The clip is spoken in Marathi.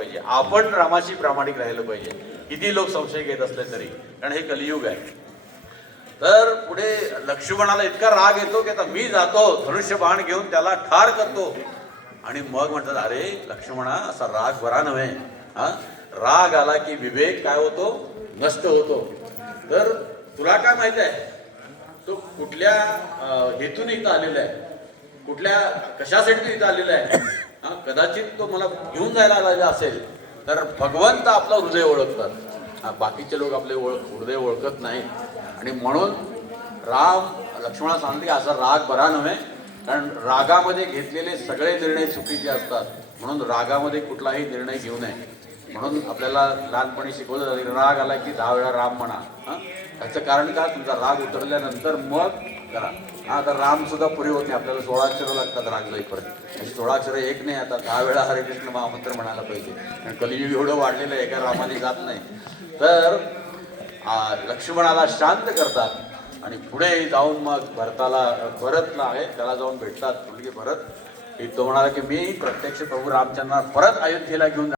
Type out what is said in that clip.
पाहिजे, आपण रामाशी प्रामाणिक राहिलं पाहिजे, किती लोक संशय घेत असले तरी, कारण हे कलियुग आहे. तर पुढे लक्ष्मणाला इतका राग येतो की आता मी जातो धनुष्य बाण घेऊन त्याला ठार करतो. आणि मग म्हणतात, अरे लक्ष्मणा, असा राग बरा नव्हे. हा, राग आला की विवेक काय होतो, नष्ट होतो. तर तुला काय माहित आहे तो कुठल्या हेतून इथं आलेला आहे, कुठल्या कशासाठी इथं आलेला आहे. हा, कदाचित तो मला घेऊन जायला आलेला असेल. तर भगवंत आपलं हृदय ओळखतात, बाकीचे लोक आपले हृदय ओळखत नाहीत. आणि म्हणून लक्ष्मणा सांगते की असा राग बरा नव्हे, कारण रागामध्ये घेतलेले सगळे निर्णय चुकीचे असतात. म्हणून रागामध्ये कुठलाही निर्णय घेऊ नये. म्हणून आपल्याला लहानपणी शिकवलं जातं, राग आला की 10 वेळा राम म्हणा. त्याचं कारण का, तुमचा राग उतरल्यानंतर मग करा. आता राम सुद्धा पुरे होत नाही, आपल्याला 16 अक्षरं लागतात राग जाईपर्यंत. अशी 16 अक्षरं एक नाही, आता 10 वेळा हरे कृष्ण महामंत्र म्हणायला पाहिजे. कारण कलियुग एवढं वाढलेलं आहे, एका रामाने जात नाही. तर लक्ष्मणाला शांत करतात आणि पुढे जाऊन मग भरतला आहे त्याला जाऊन भेटतात. म्हणजे भरत तो म्हणाला की मी प्रत्यक्ष प्रभू रामचंद्रांना परत अयोध्येला घेऊन